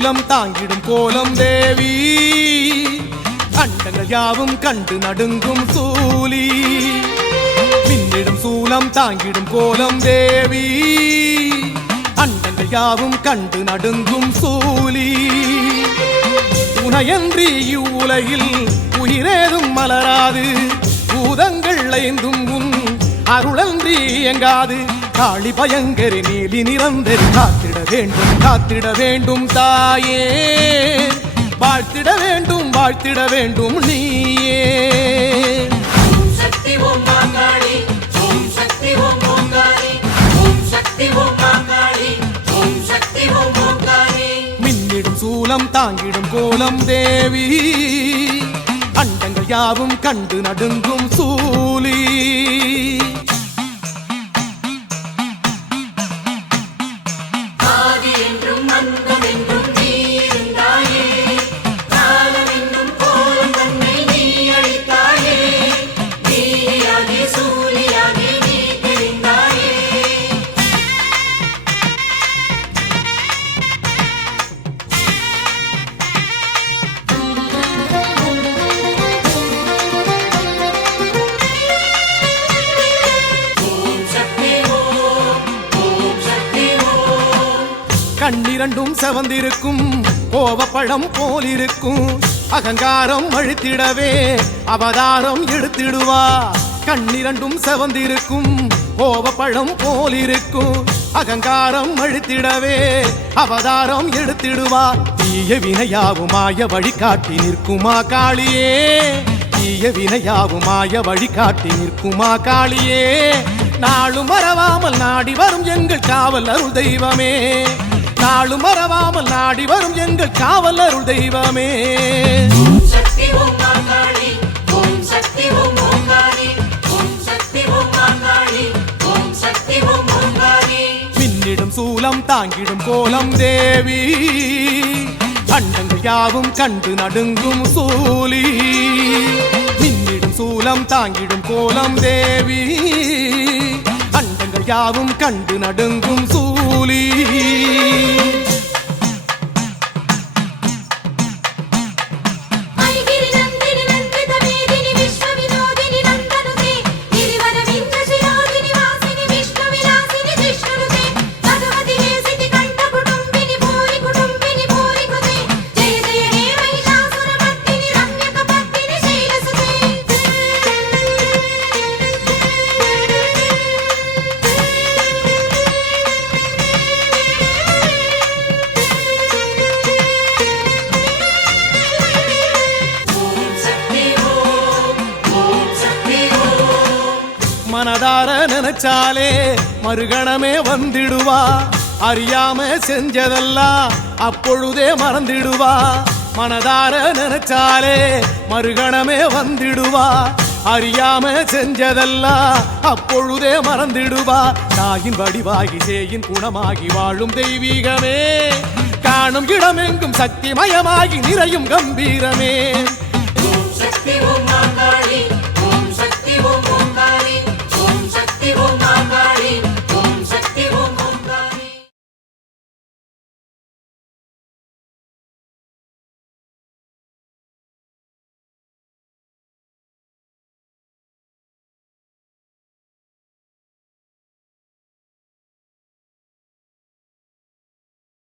தாங்கிடும் கோலம் தேவி. அண்டங்கள் யாவும் கண்டு நடுங்கும் சூலி. மின்னிடும் சூலம் தாங்கிடும் கோலம் தேவி. அண்டங்கள் யாவும் கண்டு நடுங்கும் சூலி. துணையன்றி இவ்வுலகில் உயிரேதும் மலராது. பூதங்கள் ஐந்தும் உன் அருளன்றி இயங்காது. காளி பயங்கரி நீலி நிரந்தரி காத்திட வேண்டும் காத்திட வேண்டும் தாயே. வாழ்த்திட வேண்டும் வாழ்த்திட வேண்டும் நீயே. சக்தி ஓம் மாங்காளி ஓம் சக்தி ஓம் ஓங்காரி ஓம் சக்தி ஓம் மாங்காளி ஓம் சக்தி ஓம் ஓங்காரி மின்னிடும் சூலம் தாங்கிடும் கோலம் தேவி. அண்டங்கள் யாவும் கண்டு நடுங்கும் சூலி. கண்ணிரண்டும் செவந்திருக்கும் கோவப்பழம் போலிருக்கும். அகங்காரம் அழுத்திடவே அவதாரம் எடுத்திடுவா. கண்ணிரண்டும் செவந்திருக்கும் கோவப்பழம் போலிருக்கும். அகங்காரம் அழுத்திடவே அவதாரம் எடுத்திடுவா. தீய வினையாவுமாய வழிகாட்டி நிற்குமா காளியே? தீய வினையாவுமாய வழிகாட்டி நிற்குமா காளியே? நாளும் மறவாமல் நாடி வரும் எங்கள் காவல் அருள் தெய்வமே. நாளும் மறவாமல் நாடி வரும் எங்கள் காவல் அருள் தெய்வமே மின்னிடும் சூலம் தாங்கிடும் கோலம் தேவி. அண்டங்கள் யாவும் கண்டு நடுங்கும் சூலி. மின்னிடும் சூலம் தாங்கிடும் கோலம் தேவி. யாவும் கண்டு நடுங்கும் சூலி. நினைச்சாலே மறுகணமே வந்திடுவா. அறியாம செஞ்சதெல்லாம் அப்பொழுதே மறந்திடுவா. மனதார நினைச்சாலே மறுகணமே வந்திடுவா. அறியாம செஞ்சதெல்லாம் அப்பொழுதே மறந்திடுவா. தாயின் வடிவாகி சேயின் குணமாகி வாழும் தெய்வீகமே. காணும் இடமெங்கும் சக்திமயமாகி நிறையும் கம்பீரமே. சக்தி